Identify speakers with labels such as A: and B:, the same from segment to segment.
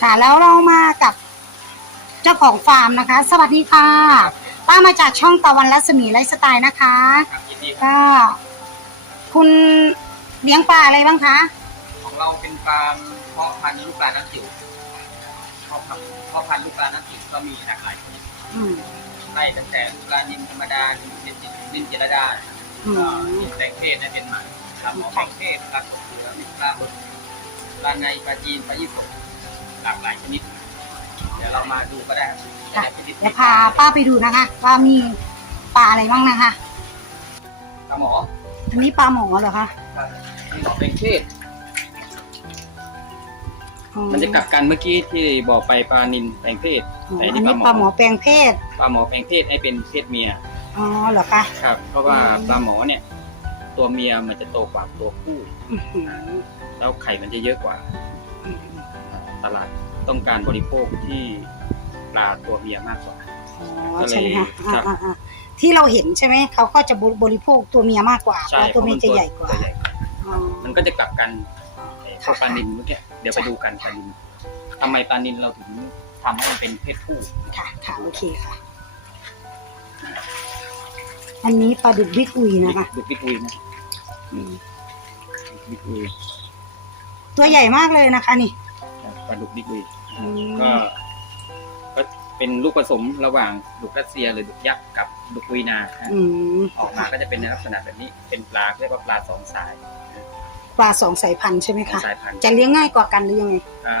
A: ค่ะแล้วเรามากับเจ้าของฟาร์มนะคะ สวัสดีค่ะป้ามาจากช่องตะวันรัศมีไลฟ์สไตล์นะคะ
B: ครับยินดีครับ
A: ก็คุณเลี้ยงปลาอะไรบ้างคะ
B: ของเราเป็นฟาร์มเพาะพันธุ์ลูกปลาน้ำจิ๋วเพาะพันธุ์เพาะพันธุ์ลูกปลาน้ำจิ๋วก็มีหลากหลายชนิด
A: อืม
B: ไล่ตั้งแต่ลูกปลานินธรรมดานินเจจินินเจรดา
A: อื
B: ก็
A: ม
B: นินแปลงเพศนะเป็นหมันปลาหมอแปลงเพศปลากดเหลืองปลาบึกปลาในปลาจีนปลาญี่ปุ่น หลากหลายชนิด เดี๋ยวเรามาดูก็ได้ครับ
A: ค่ะ
B: ชนิด
A: เดี๋ยวพาป้าไปดูนะคะ ว่ามีปลาอะไรบ้างนะคะ
B: ปลาหมอ
A: อันนี้ปลาหมอเหรอคะ
B: ครับปลาหมอแปลงเพศ
A: อ๋อ
B: มันจะกลับกันเมื่อกี้ที่บอกไปปลานินแปลงเพศ
A: อ๋อ
B: แต่
A: อั
B: อั
A: น
B: น
A: นี้
B: นี้
A: ป
B: ป
A: ลา
B: ลา
A: ห
B: ห
A: ม
B: ม
A: อ
B: อ
A: แปลงเพศ
B: ปลาหมอแปลงเพศให้เป็นเพศเมีย
A: อ๋อเหรอคะ
B: ครับ เพราะว่า
A: อืม
B: ปลาหมอเนี่ย ตัวเมียมันจะโตกว่าตัวผู้
A: อื้อหือ
B: แล้วไข่มันจะเยอะกว่า
A: อืม
B: ตลาดต้องการบริโภคที่ปลาตัวเมียมากกว่า
A: อ๋อ
B: ก็เลย
A: ใช่ไหมคะ
B: ครั
A: อ่า
B: บ
A: อ่าอ่าที่เราเห็นใช่ไหมเขาก็จะบริโภคตัวเมียมากกว่าเพราะตัวเมียจะใหญ่กว่า
B: ตัวใหญ่กว่า
A: อ๋อ
B: มันก็จะกลับกันไอ้พวกปลานินเมื่อกี้เดี๋ยวไปดูกันปลานินทำไมปลานินเราถึงทำให้มันเป็นเพศผู้
A: ค่ะ ค่ะ โอเคค่ะ อันนี้ปลาดุกบิ๊กอุยนะคะ
B: ดูพิกุยนะพิกุย
A: ตัวใหญ่มากเลยนะคะนี่
B: ปลาดุกพิกุย
A: อืม
B: ก็ ก็เป็นลูกผสมระหว่างดุกรัสเซียหรือดุกยักษ์กับดุกอุยนา
A: อืม
B: ออกมาก็จะเป็นในลักษณะแบบนี้ เป็นปลาเรียกว่าปลาสองสาย
A: ปลาสองสายพันธุ์ใช่ไหม
B: สอง
A: คะ
B: สายพันธุ์
A: จะเลี้ยงง่ายกว่ากันหรือยังไง
B: อ่า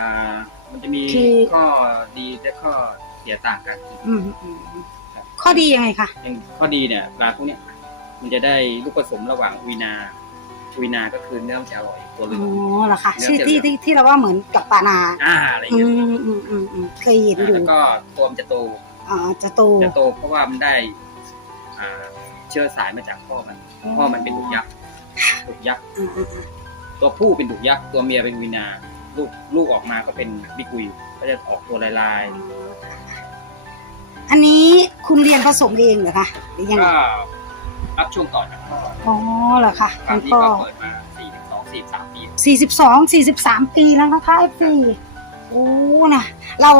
B: มันจะมี
A: คือ
B: ข้อดีและข้อเสียต่างกัน
A: อืมอืมข้อดียังไงคะ
B: อย่างข้อดีเนี่ยปลาพวกเนี้ยมันจะได้ลูกผสมระหว่างอุยนาอุยนาก็คือเนื้อมันจะอร่อย ตัวเหลื
A: อ๋
B: อง
A: อเหรอคะ
B: เนื้อ
A: ที่
B: จะ
A: ที่
B: เหลือง
A: ที่ที่เราว่าเหมือนกับปลานา
B: อ่าอะไร
A: อื
B: เงี้ย
A: มอืมอืมอืมเคยเห็นอยู่
B: แล้วก็ตัวมันจะโต
A: อ๋อจะโต
B: จะโตเพราะว่ามันได้อ่าเชื้อสายมาจากพ่อมันพ่อมันเป็นดุกยักษ์ดุกยักษ์
A: อ่าอ่าอ่า
B: ตัวผู้เป็นดุกยักษ์ตัวเมียเป็นอุยนาลูกลูกออกมาก็เป็นบิ๊กอุยก็จะออกตัวลาย
A: อันนี้คุณเรียนผสมเองเหรอคะหรือ
B: ๆ
A: ยังไง
B: ก็รับช่วงก่อนนะครับ
A: อ๋อเหรอคะ
B: ครั้
A: มั
B: ง
A: น
B: ที่
A: ก็
B: ก็เปิดมา สี่สองสี่สามปี
A: สี่สิบสองสี่สิบสามปีแล้วนะคะเอฟซีโอ้นะเรา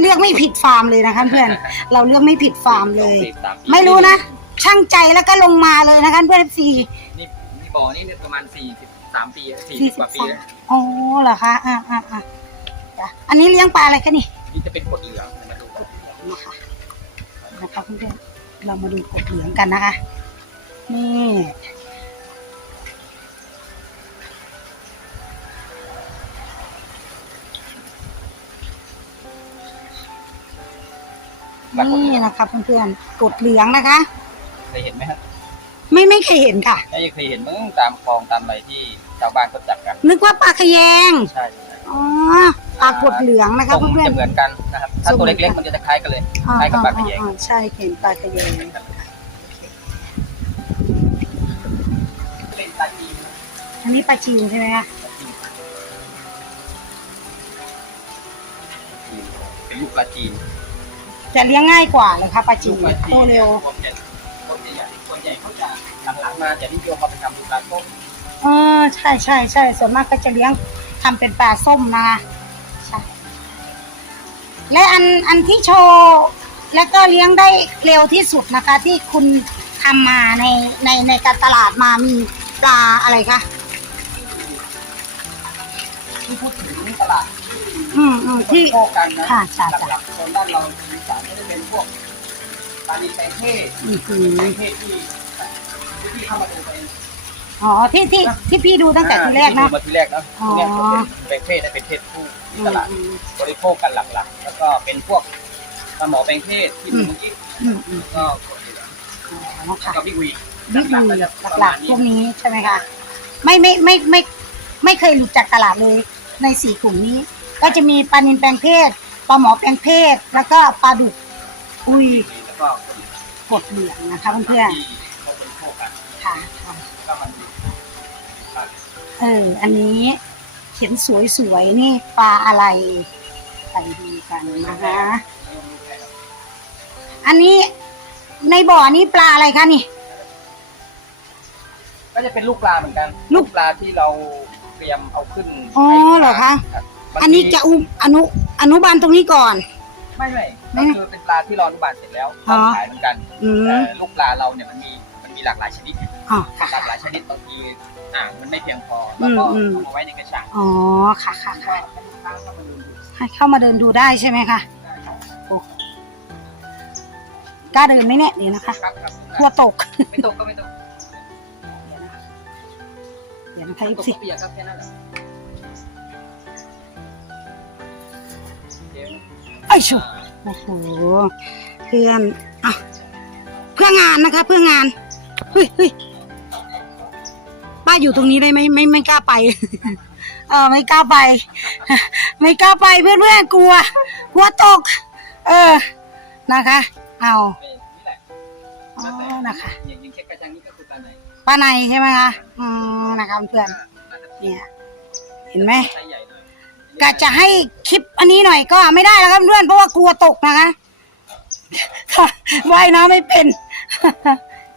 A: เลือกไม่ผิดฟาร์มเลยนะคะเพื่อน เราเลือกไม่ผิดฟาร์มเลย
B: สี่สามปี
A: ไม่รู้นะ ช่างใจแล้วก็ลงมาเลยนะคะเพื่อนเอฟซี
B: นี่นี่บ่อนี่เนี่ยประมาณสี่สิบสามปีสี่สิบกว่าปีแล้ว
A: โอ้เหรอคะอ่าอ่าอ่าจ้ะอันนี้เลี้ยงปลาอะไรคะนี่
B: นี่จะเป็นกดเหลืองมาดูกัน
A: นะคะนะคะเพื่อนๆเรามาดูกบเหลืองกันนะคะ นี่ นี่นะคะเพื่อนๆกบเหลืองนะคะ
B: เคยเห็นไหมครับ
A: ไม่ไม่เคยเห็นค่ะ
B: น่าจะเคยเห็นมั้งตามคลองตามอะไรที่ชาวบ้านเขาจับกัน
A: นึกว่าปลาขยง
B: ใช่ใช่
A: อ๋อปลากดเหลืองนะคะ
B: ทรง
A: เพื่อน
B: จะเหมือนกันนะครับถ้าตัวเล็กๆมันจะคล้ายกันเลย
A: ๆอ่า
B: คล้ายกับปลาขยง
A: อ่าใช่เห็นปลาขยง
B: เป็นปลาจีนนะ
A: อันนี้ปลาจีนใช่ไหมคะ
B: เป็นลูกปลาจีน
A: จะเลี้ยงง่ายกว่าเลยค่ะปลาจี
B: ลู
A: น
B: กปลาจี
A: โต
B: น
A: เร็ว
B: คนใหญ่คนใหญ่คนใหญ่เขาจะหลังๆมาจะนิยมมาไปทำปลาต้ม
A: เออใช่ใช่ใช่ส่วนมากก็จะเลี้ยงทำเป็นปลาส้มนะคะใช่และอันอันที่โชว์แล้วก็เลี้ยงได้เร็วที่สุดนะคะ ที่คุณทำมาในในในการตลาดมามีปลาอะไรคะ
B: ที่พูดถึงตลาด
A: อืมอืมที่
B: โคกันนะ
A: ค่ะใช่ใช่
B: หลักๆโซนด้านเราอีสานก็จะเป็นพวกปลาดีแปลงเทศ
A: อืมอืม
B: แปลงเทศที่ที่เข้ามาดูไป
A: อ๋อที่ที่ที่พี่ดูตั้งแต่ทีแรกนะ
B: ที่ดูมาทีแรกเนอะ
A: อ๋อ
B: เนี่ยเป็นแปลงเทศและเป็นเทศผู้ที่ตลาด
A: อืม
B: บริโภคกันหลักๆ แล้วก็เป็นพวกปลาหมอแปลงเทศที่ดูเมื่อกี้
A: อืมอืม
B: ก็
A: อ๋อนะคะ
B: กับพี่วี
A: บิ๊ก
B: หลัก
A: มี
B: ๆก็จะประ
A: หลั
B: มากณ
A: ๆพ
B: นี้
A: วกนี้ใช่ไหมคะไม่ไม่ไม่ไม่ไม่เคยหลุดจากตลาดเลยในสี่กลุ่มนี้ ก็จะมีปลานินแปลงเพศปลาหมอแปลงเพศ แล้วก็ปลาดุกอุย
B: แล้วก็คน
A: กดเหลืองนะคะเพื่อน
B: ที่เขาบริโภคกัน
A: ๆค่ะค่ะ
B: ก็มันดู
A: เออ อันนี้เขียนสวยๆ นี่ปลาอะไร ไปดูกันนะคะอันนี้ในบ่อนี้ปลาอะไรคะนี่
B: ก็จะเป็นลูกปลาเหมือนกัน
A: ลูก
B: ปลาที่เราเตรียมเอาขึ้น
A: อ๋อ
B: ให้ลูก
A: เหรอคะ
B: รับบางที
A: อันนี้จะอุอนุอนุบาลตรงนี้ก่อน
B: ไม่ไม่
A: ไม่
B: ก็คือเป็นปลาที่รออนุบาลเสร็จแล้ว
A: อ๋อ
B: เราขายเหมือนกัน
A: อืม
B: แต่ลูกปลาเราเนี่ยมันมีมันมีหลากหลายชนิด
A: อ๋อค่ะ
B: หลากหลายชนิดบางทีอ่างมันไม่เพียงพอแล้วก็
A: อืมอืม
B: เอามาไว้ในกระชัง
A: อ๋อค่ะค่ะ
B: ก็
A: ค่ะ
B: ให้ลูกค้าเข้ามาดู
A: ให้เข้ามาเดินดูได้ใช่ไหมคะ
B: ได้ครับ
A: กล้าเดินไหมเนี่ยเดี๋ยวนะคะ
B: ครับครับ
A: กลัวตก
B: ไม่ตกก็ไม่ตก
A: เดี๋ยวนะคะ
B: ต
A: อี
B: ก
A: ก
B: ก็
A: สิ ไอ้ชูโอ้โหเพื่อนอะเพื่องานนะคะ เพื่องานเฮ้ยเฮ้ยป้าอยู่ตรงนี้ได้ไหมไม่ไม่กล้าไป เออไม่กล้าไป ไม่กล้าไปเพื่อนเพื่อนกลัวกลัวตก เออนะคะ เอา
B: นะ
A: อ๋อนะคะ
B: ป้า
A: ในใช่ไหมคะอืมนะคะเพื่อนเนี่ยเห็นไหม กะจะให้คลิปอันนี้หน่อยก็ไม่ได้แล้วครับเพื่อนเพราะว่ากลัวตกนะคะว่ายน้ำไม่เป็น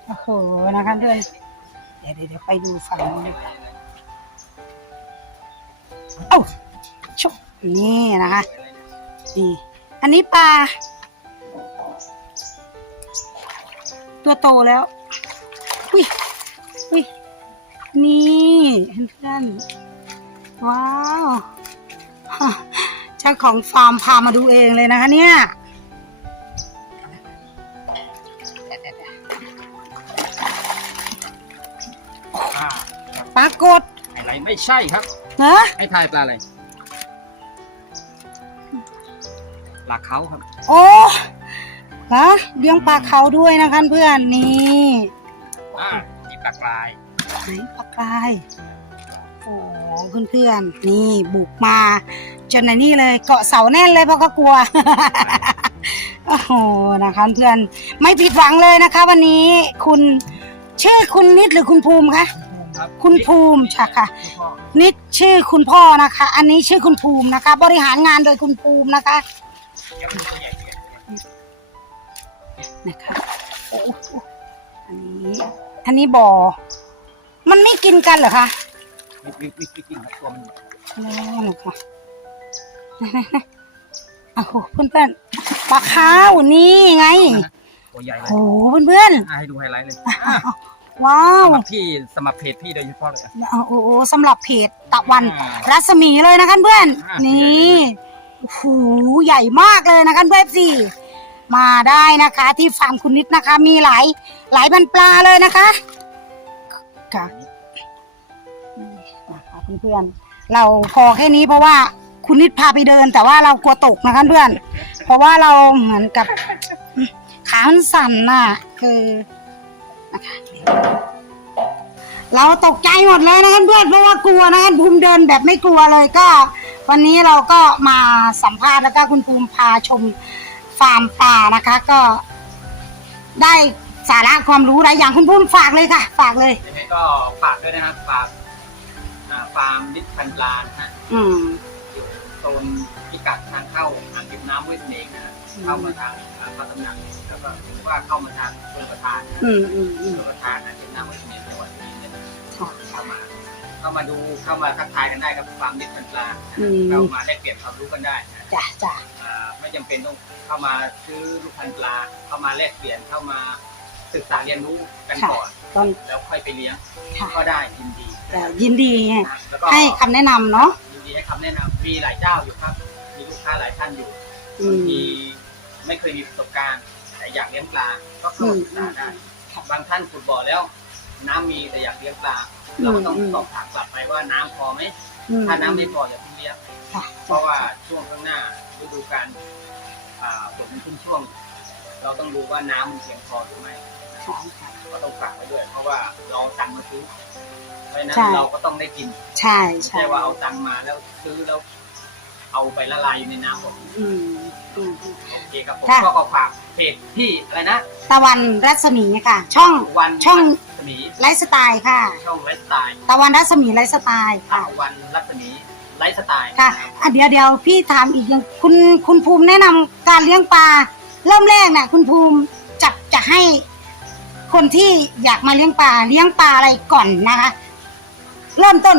A: โอ้โหนะคะเพื่อนเดี๋ยวเดี๋ยวไปดูฝั่งนู้นดีกว่าเอ้าชุบนี่นะคะนี่อันนี้ปลา ตัวโตแล้ว อุ้ยอุ้ยนี่เพื่อนว้าว เจ้าของฟาร์มพามาดูเองเลยนะคะเนี่ย
B: อ่า
A: ปรากฏ
B: อะไรไม่ใช่ครับ
A: เนอะ
B: ให้ทายปลาอะไร ปลาเขาครับ
A: โอ้ฮะเลี้ยงปลาเขาด้วยนะคะเพื่อนนี่
B: อ่ามีปลากราย
A: ไหนปลากราย โอ้เพื่อนๆนี่บุกมา จนในนี่เลยเกาะเสาแน่นเลยเพราะก็กลัวโอ้โหนะคะเพื่อนไม่ผิดหวังเลยนะคะ วันนี้คุณชื่อคุณนิดหรือคุณภูมิคะ
B: ครับ
A: คุณภูมิใช่ค่ะ
B: คุณพ่อ
A: นิดชื่อคุณพ่อนะคะ อันนี้ชื่อคุณภูมินะคะ บริหารงานโดยคุณภูมินะคะ
B: เดี๋ยวมันตัวใหญ่ตัวใหญ่
A: นะคะโอ้โหอันนี้อันนี้บ่อมันไม่กินกันเหรอคะ
B: วิกวิกวิกวิกวิกตัวมัน
A: นี่นค่ะโอ้โหเพื่อนๆปลาขาวนี่ไง
B: ตัวใหญ่เลย
A: โอ้โหเพื่อน
B: อ่าให้ดูไฮไลท์เลย
A: ว้าว
B: สำหรับพี่สมัครเพจพี่โดยเฉพาะเลยอะ
A: โอ้โหสำหรับเพจตะวันรัศมีเลยนะคะเพื่อน
B: นี่
A: นี่โอ้โหใหญ่มากเลยนะคะเพื่อนสิมาได้นะคะ ที่ฟาร์มคุณนิดนะคะ มีหลายหลายพันปลาเลยนะคะ เพื่อนๆเราพอแค่นี้เพราะว่าคุณนิดพาไปเดิน แต่ว่าเรากลัวตกนะคะเพื่อน เพราะว่าเราเหมือนกับขาสั่นน่ะคือนะคะเราตกใจหมดเลยนะคะเพื่อนเพราะว่ากลัวนะคะภูมิเดินแบบไม่กลัวเลยก็ วันนี้เราก็มาสัมภาษณ์แล้วก็คุณภูมิพาชมฟาร์มปลานะคะ ก็ได้สาระความรู้หลายอย่างคุณภูมิฝากเลยค่ะ ฝากเลย
B: ยังไงก็ฝากด้วยนะครับฝาก ฟาร์มนิดพันปลานะฮะ
A: อืม
B: อยู่โซนพิกัดทางเข้าอ่างเก็บน้ำเวทเองนะฮะ
A: อืม
B: เข้ามาทางอ่าพระตำหนักแล้วก็หรือว่าเข้ามาทางชลประทานนะฮะ
A: อืมอืมอื
B: ช
A: ม
B: ลประทานอ่างเก็บน้ำเวทเองจังหวัดนี้เนี่ยนะ
A: ค่ะ
B: เข้ามาเข้ามาดูเข้ามาทักทายกันได้กับฟาร์มนิดพันปลา
A: อืม
B: เข้ามาได้เปรียบความรู้กันได้นะ
A: จ้ะจ้ะ
B: อ่าไม่จำเป็นต้องเข้ามาซื้อลูกพันธุ์ปลาเข้ามาแลกเปลี่ยนเข้ามา ศึกษาเรียนรู้กันก่อน
A: ตอน
B: แล้วค่อยไปเลี้ยง
A: ค่ะ
B: ก็ได้ยินดี
A: แต่ยินดีไง
B: นะแล้วก็
A: ให้คำแนะนำเนาะ
B: ยินดีให้คำแนะนำมีหลายเจ้าอยู่ครับ มีลูกค้าหลายท่านอยู่
A: อืม
B: ที่ไม่เคยมีประสบการณ์ แต่อยากเลี้ยงปลาก็เข้ามาศึกษาได้
A: ครับ
B: บางท่านขุดบ่อแล้ว น้ำมีแต่อยากเลี้ยงปลาเราก็ต้อง
A: อืม
B: สอบถามกลับไปว่าน้ำพอไหม
A: อืม
B: ถ้าน้ำไม่พออย่าเพิ่งเลี้ยง
A: ค่ะ
B: เพราะว่าช่วงข้างหน้าฤดูกาลอ่าฝนมันขึ้นช่วง เราต้องรู้ว่าน้ำมันเพียงพอหรือไม่
A: ค่ะค่ะ
B: ก็ต้องฝากไว้ด้วย เพราะว่าเราเอาตังค์มาซื้อเพราะฉะนั้น
A: ใช่
B: เราก็ต้องได้กิน
A: ใช่
B: ไม่
A: ใช่
B: ใช่ว่าเอาตังค์มาแล้วซื้อแล้ว เอาไปละลายอยู่ในน้ำหมด
A: อืมอืม
B: โอเคครับผม
A: ค่ะ
B: ก็ขอฝากเพจที่อะไรนะ
A: ตะวันรัศมีค่ะ ช่อง
B: วัน
A: ช่อง
B: รัศมี
A: ไลฟ์สไตล์ค่ะ
B: ช่องไลฟ์สไตล์
A: ตะวันรัศมีไลฟ์สไตล์ค่ะ
B: วันรัศมีไลฟ์สไตล์
A: ค่ะอะเดี๋ยวเดี๋ยวพี่ถามอีกอย่างคุณคุณภูมิแนะนำการเลี้ยงปลา เริ่มแรกน่ะ คุณภูมิจะจะให้ คนที่อยากมาเลี้ยงปลาเลี้ยงปลาอะไรก่อนนะคะ เริ่มต้น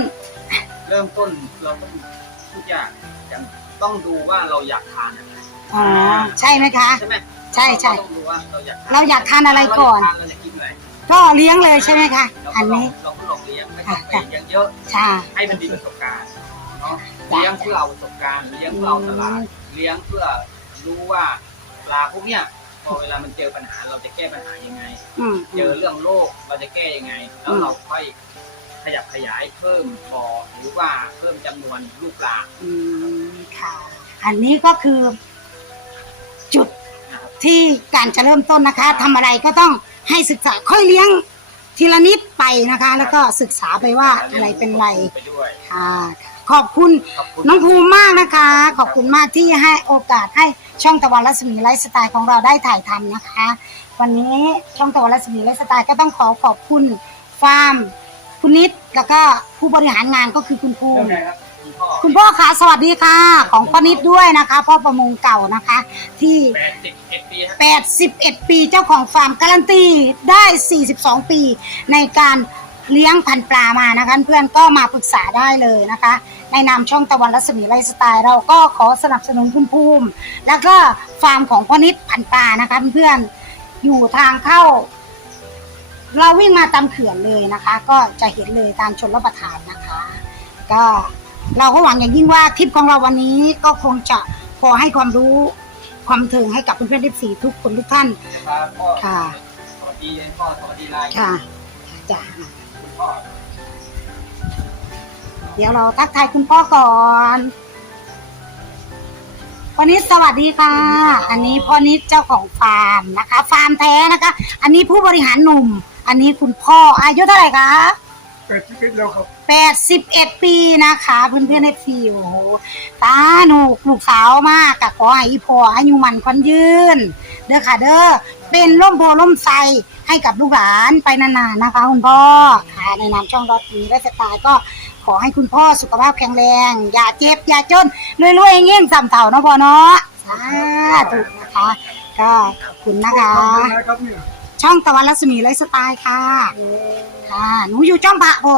B: เริ่มต้นเราต้องทุกอย่างจะต้องดูว่าเราอยากทานอะไร
A: อ๋อใช่ไหมคะ
B: ใช่ไหม
A: ใช่ใช่
B: เราต้องดูว่าเราอยากทน
A: เราอยากทานอะไรก่อน
B: เรายากทานเราอยากกินอะไร
A: ก็เลี้ยงเลยใช่ไหมคะ
B: เรา
A: อั
B: ก็
A: น
B: ลอง
A: นี้
B: เราก็ลองเลี้ยงไม่ต้องไป
A: ค่ะ
B: เลี้ยงเยอะ
A: ใช่
B: ให้มันมีประสบการณ์เนาะ
A: จ้ะ
B: เลี้ยงเพื่อเอาประสบการณ์เลี้ยงเพื่อเอาตลาดเลี้ยงเพื่อรู้ว่าปลาพวกเนี้ย พอเวลามันเจอปัญหาเราจะแก้ปัญหายังไง
A: อืม
B: เจอเรื่องโรคเราจะแก้ยังไง แล้วเราค่อยขยับขยายเพิ่มบ่อหรือว่าเพิ่มจำนวนลูกปลา
A: อืมค่ะ อันนี้ก็คือ จุด
B: นะครับ
A: ที่การจะเริ่มต้นนะคะทำอะไรก็ต้องให้ศึกษาค่อยเลี้ยงทีละนิดไปนะคะ แล้วก็ศึกษาไปว่าอะไรเป็นไร
B: ไปด้วย
A: ค่ะ ขอบคุณ
B: ขอบคุณ
A: น้องภูมิมากนะคะ ขอบคุณมากที่ให้โอกาสให้ ช่องตะวันรัศมีไลฟ์สไตล์ของเราได้ถ่ายทำนะคะ วันนี้ช่องตะวันรัศมีไลฟ์สไตล์ก็ต้องขอขอบคุณฟาร์มคุณนิดแล้วก็ผู้บริหารงานก็คือคุณภู
B: เริ่ม
A: มิ
B: เลยครับคุณพ่อ
A: คุณพ่อคะสวัสดีค่ะ ของพ่อนิดด้วยนะคะ พ่อประมงเก่านะคะ ที่
B: แปดสิบเอ็ดปีฮะ
A: 81 ปีเจ้าของฟาร์มการันตีได้ 42 ปีในการเลี้ยงพันธุ์ปลามานะคะ เพื่อนก็มาปรึกษาได้เลยนะคะ ในนามช่องตะวันรัศมีไลฟ์สไตล์เราก็ขอสนับสนุนคุณภูมิ แล้วก็ฟาร์มของพ่อนิดพันธุ์ปลานะคะเพื่อนๆอยู่ทางเข้า เราวิ่งมาตามเขื่อนเลยนะคะ ก็จะเห็นเลยตามชนรับประทานนะคะ ก็เราก็หวังอย่างยิ่งว่าคลิปของเราวันนี้ก็คงจะพอให้ความรู้ความบันเทิงให้กับเพื่อนๆเอฟซีทุกคนทุกท่าน
B: นะครับพ่อ
A: ค่ะ
B: สวัสดีพ่อสวัสดีไลน์
A: ค่ะจ้ะ
B: คุณพ่อ
A: เดี๋ยวเราทักทายคุณพ่อก่อน พ่อนิดสวัสดีค่ะ อันนี้พ่อนิดเจ้าของฟาร์มนะคะ ฟาร์มแท้นะคะ อันนี้ผู้บริหารหนุ่ม อันนี้คุณพ่ออายุเท่าไหร่คะ
C: เกิดชีวิตแล้วครับ
A: แปดสิบเอ็ดปีนะคะเพื่อนเพื่อนเอฟซีโอ้โหตาหนูกลูกสาวมากกะขอให้อีพออายุมันควันยืน เด้อค่ะเด้อเป็นร่มโพล่มไทรให้กับลูกหลานไปนานๆนะคะ คุณพ่อค่ะในนามช่องรถมีและสไตล์ก็ ขอให้คุณพ่อสุขภาพแข็งแรง อย่าเจ็บ อย่าจนรวยๆเงี้ยงสำเถ่าเนาะพ่อเนาะสาธุนะคะ ก็ขอบคุณนะคะ
C: ทำยังไงครับเนี่ย
A: ช่องตะวันรัศมีไลฟ์สไตล์ค่ะ
C: โอ้
A: ค่ะหนูอยู่จ้อมพระพ่อ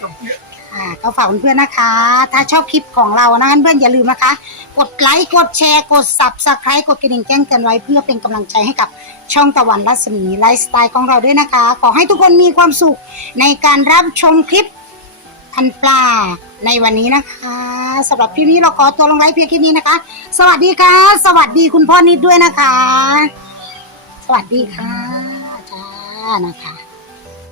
C: จำเนี่ย
A: อ่าก็ฝากเพื่อนๆนะคะ ถ้าชอบคลิปของเรานะเพื่อนๆอย่าลืมนะคะ กดไลค์กดแชร์กด subscribe กดกระดิ่งแจ้งเตือนไว้เพื่อเป็นกำลังใจให้กับช่องตะวันรัศมีไลฟ์สไตล์ของเราด้วยนะคะ ขอให้ทุกคนมีความสุขในการรับชมคลิป พันปลาในวันนี้นะคะสำหรับคลิปนี้เราขอตัวลงไลฟ์เพียงแค่นี้นะคะ สวัสดีค่ะ สวัสดีคุณพ่อนิดด้วยนะคะ สวัสดีค่ะจ้านะคะ